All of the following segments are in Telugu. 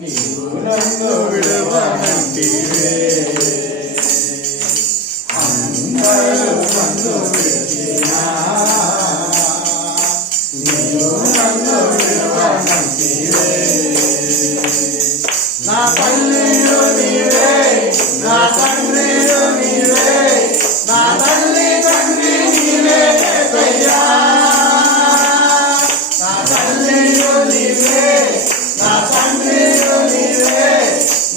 నీవు నన్ను విడవనంటివే, అందరూ నన్ను విడిచినా నీవు నన్ను విడవనంటివే. నా తల్లియు నీవే, నా తండ్రియు నీవే, నా తల్లి తండ్రి నీవే యేసయ్యా. నా తల్లియు నీవే, నా తండ్రియు నీవే,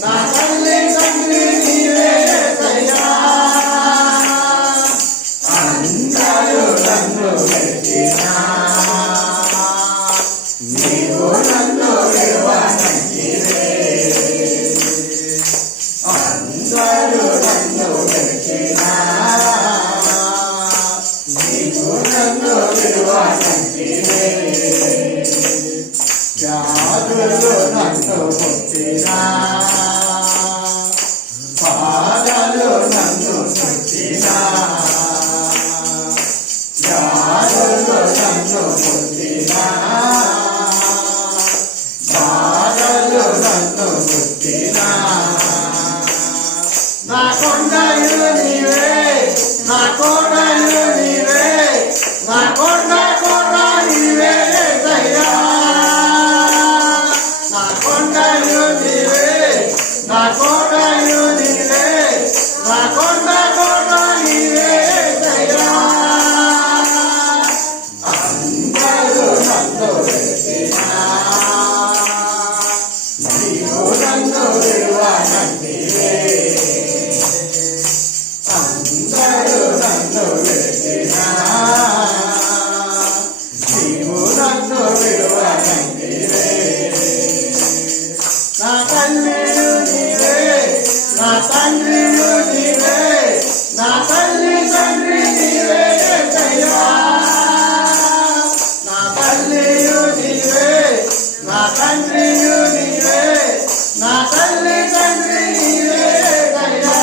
నా తల్లి తండ్రి నీవే యేసయ్యా. అందరూ నన్ను విడిచినా నీవు నన్ను విడవనంటివే. అందరూ నన్ను విడిచినా నీవు నన్ను విడవనంటివే. వ్యాధులు నన్ను ముట్టినా, బాధలు నన్ను చుట్టినా, వ్యాధులు నన్ను ముట్టినా, బాధలు నన్ను ముట్టినా, నా కొండయు నీవే, నా కొండయు నీవే, నా కొండ కొండ నీవే యేసయ్యా. నా కొండయు నీవే, నా కొండయు నీవే, నా కొండ కొండ నీవే యేసయ్యా. అందరూ నన్ను విడిచినా నీవు నన్ను విడవనంటివే. అందరూ నన్ను విడిచినా నీవు నన్ను విడవనంటివే. నా తల్లియు నీవే, నా తండ్రియు నీవే, నా తల్లి తండ్రి నీవే యేసయ్యా. నా తల్లియు నీవే, నా తండ్రియు నీవే, నా తల్లి తండ్రి నీవే యేసయ్యా.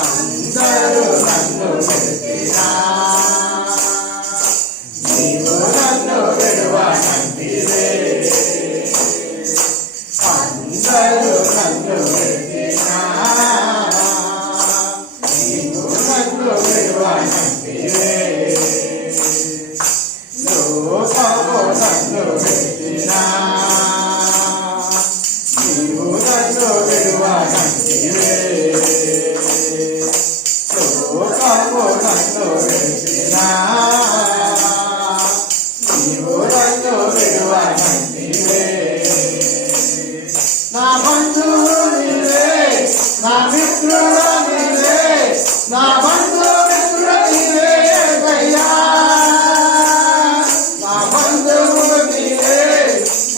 అందరూ నన్ను విడిచినా నీవు నన్ను విడవనంటివే. అందరూ నన్ను విడిచినా నీవు నన్ను విడవనంటివే. లోకము నన్ను విడిచినా నీవు నన్ను విడవనంటివే. లోకము నన్ను విడిచినా నీవు నన్ను విడవనంటివే. నా బంధువు నీవే, నా మిత్రుడు నీవే, నా బంధు మిత్రుడు నీవే యేసయ్యా. నా బంధువు నీవే,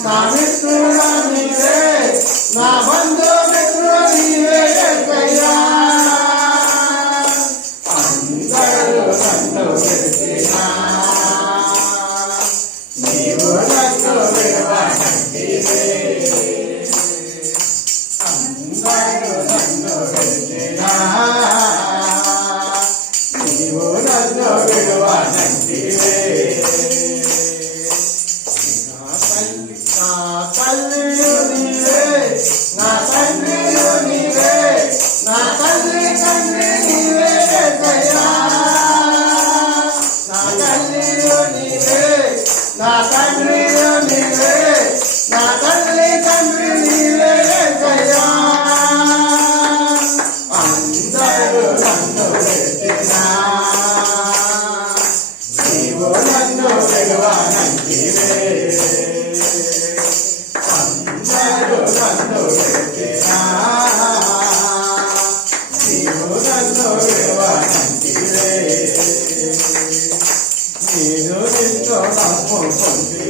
నా మిత్రుడు నీవే, నా బంధు మిత్రుడు నీవే యేసయ్యా. అందరూ నన్ను విడిచినా నీవు నన్ను విడవనంటివే. అందరూ నన్ను విడిచినా నీవు నన్ను విడవనంటివే. నా తల్లియు నీవే, నా తండ్రియు నీవే, నా తల్లి తండ్రి నీవే యేసయ్యా. నా తల్లియు నీవే, నా తండ్రియు నీవే, నా తల్లి తండ్రి నీవే యేసయ్యా. అందరూ నన్ను విడిచినా నీవు నన్ను విడవనంటివే. అందరూ నన్ను విడిచినా నీవు నన్ను విడవనంటివే. నేను నిన్ను నమ్ముకుంటిని,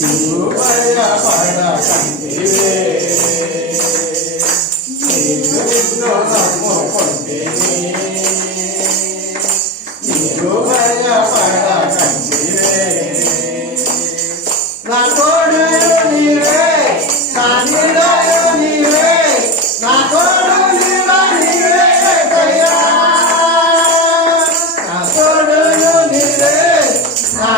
నీవు భయపడకంటివే. నేను నిన్ను నమ్ముకుంటిని, నీవు భయపడకంటివే. నా తోడుయు నీవే, నా నీడయు నీవే, నా తోడు నీడ నీవే యేసయ్యా. నా తోడుయు నీవే, నా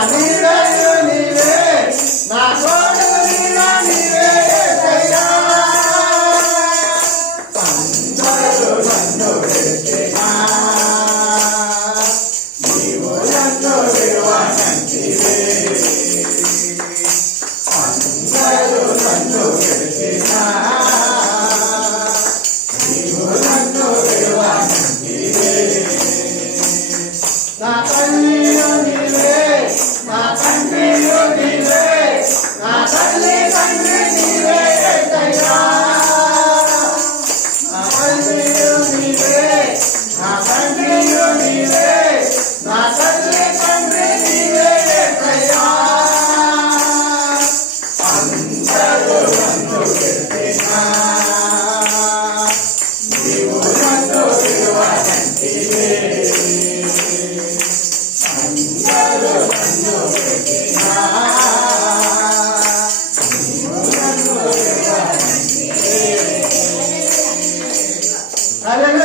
హల్లెలూయా